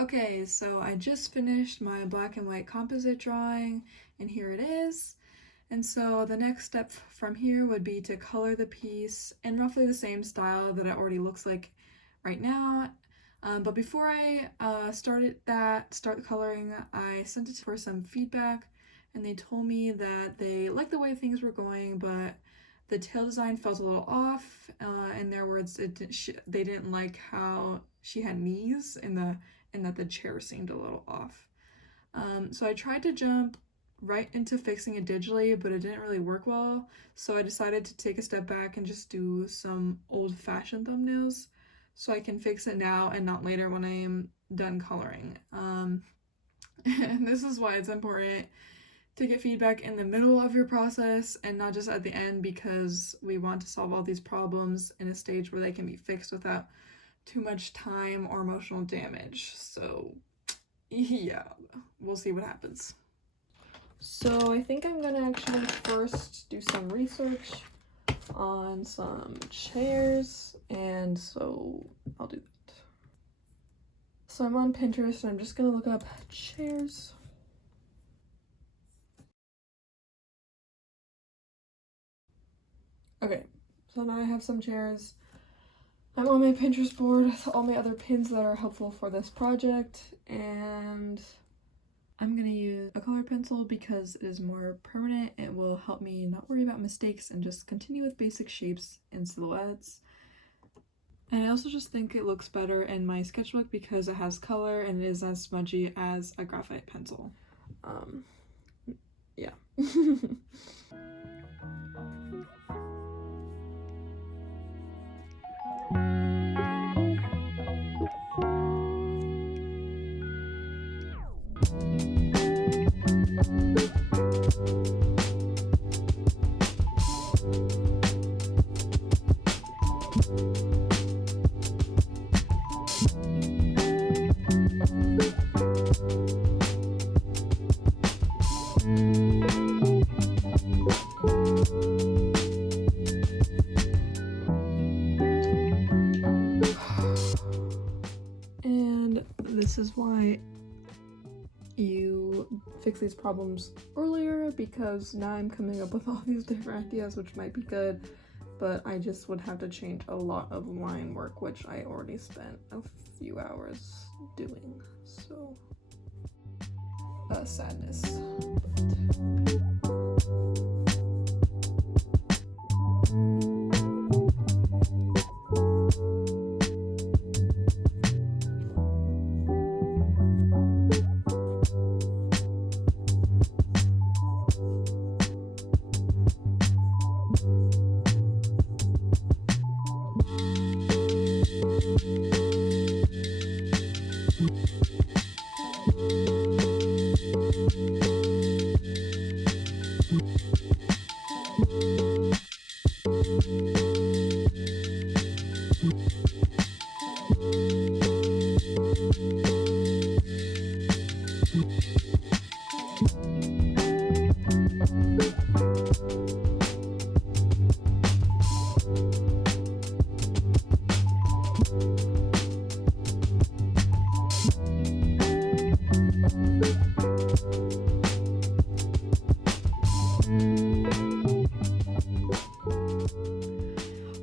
Okay, so I just finished my black and white composite drawing, and here it is. And so the next step from here would be to color the piece in roughly the same style that it already looks like right now. But before I start the coloring, I sent it for some feedback, and they told me that they liked the way things were going, but the tail design felt a little off. In their words, they didn't like how she had knees and that the chair seemed a little off. So I tried to jump right into fixing it digitally, but it didn't really work well. So I decided to take a step back and just do some old-fashioned thumbnails so I can fix it now and not later when I am done coloring. And this is why it's important to get feedback in the middle of your process and not just at the end, because we want to solve all these problems in a stage where they can be fixed without too much time or emotional damage. So yeah, we'll see what happens. So I think I'm gonna actually first do some research on some chairs, and so I'll do that. So I'm on Pinterest and I'm just gonna look up chairs. Okay, so now I have some chairs. I'm on my Pinterest board with all my other pins that are helpful for this project, and I'm gonna use a color pencil because it is more permanent. It will help me not worry about mistakes and just continue with basic shapes and silhouettes. And I also just think it looks better in my sketchbook because it has color and it is as smudgy as a graphite pencil. Yeah. And this is why you fix these problems earlier, because now I'm coming up with all these different ideas which might be good, but I just would have to change a lot of line work, which I already spent a few hours doing. So sadness.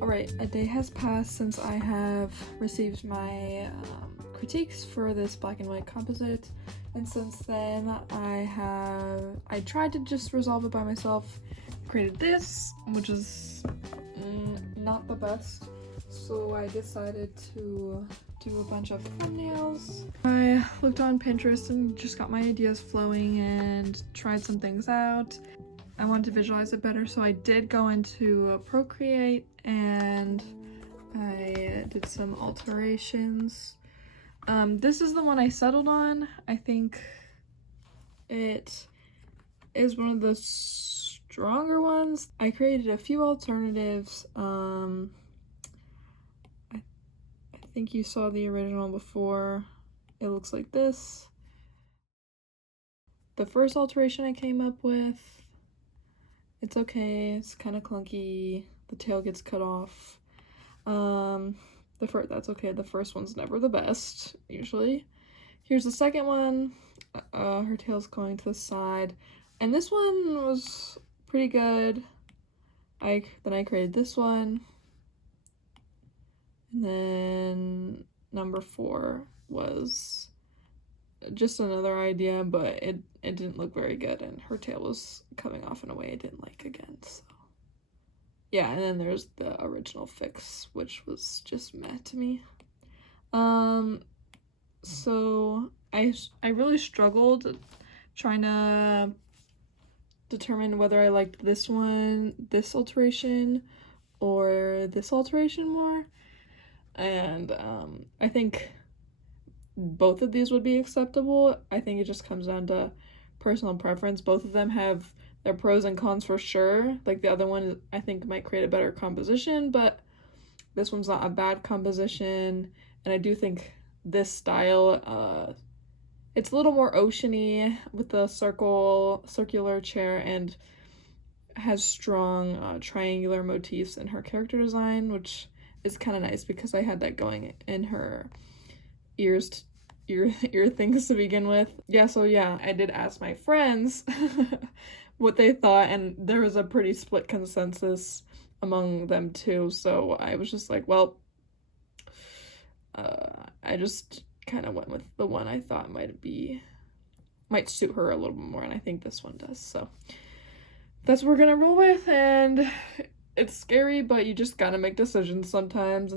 Alright, a day has passed since I have received my critiques for this black and white composite, and since then I tried to just resolve it by myself, created this, which is not the best, so I decided to do a bunch of thumbnails. I looked on Pinterest and just got my ideas flowing and tried some things out. I wanted to visualize it better, so I did go into Procreate and I did some alterations. This is the one I settled on. I think it is one of the stronger ones. I created a few alternatives. I think you saw the original before. It looks like this. The first alteration I came up with, it's okay, it's kind of clunky, the tail gets cut off. That's okay, the first one's never the best, usually. Here's the second one. Her tail's going to the side. And this one was pretty good. Then I created this one. And then number 4 was just another idea, but it didn't look very good, and her tail was coming off in a way I didn't like again, so. Yeah, and then there's the original fix, which was just meh to me. So I really struggled trying to determine whether I liked this one, this alteration, or this alteration more. And I think both of these would be acceptable. I think it just comes down to personal preference. Both of them have their pros and cons for sure. Like the other one, I think might create a better composition, but this one's not a bad composition. And I do think this style, it's a little more oceany with the circular chair, and has strong triangular motifs in her character design, which is kind of nice because I had that going in her ear things to begin with. Yeah, so yeah, I did ask my friends what they thought, and there was a pretty split consensus among them too, so I was just like, well, I just kind of went with the one I thought might suit her a little bit more, and I think this one does, so that's what we're gonna roll with. And it's scary, but you just gotta make decisions sometimes.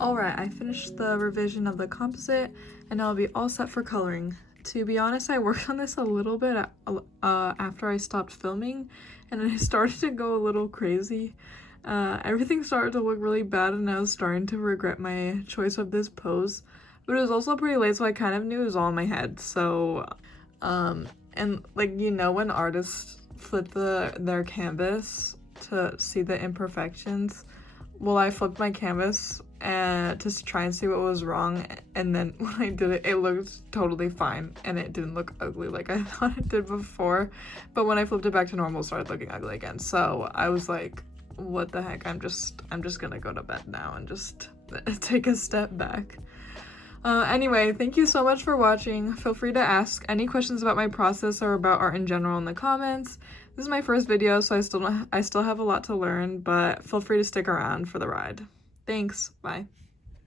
Alright, I finished the revision of the composite and I'll be all set for coloring. To be honest, I worked on this a little bit after I stopped filming, and I started to go a little crazy. Everything started to look really bad and I was starting to regret my choice of this pose. But it was also pretty late, so I kind of knew it was all in my head. So, and like, you know, when artists flip their canvas to see the imperfections, well, I flipped my canvas to try and see what was wrong, and then when I did it, it looked totally fine and it didn't look ugly like I thought it did before. But when I flipped it back to normal, it started looking ugly again. So I was like, what the heck, I'm just gonna go to bed now and just take a step back. Anyway, thank you so much for watching. Feel free to ask any questions about my process or about art in general in the comments. This is my first video, so I still have a lot to learn, but feel free to stick around for the ride. Thanks, bye.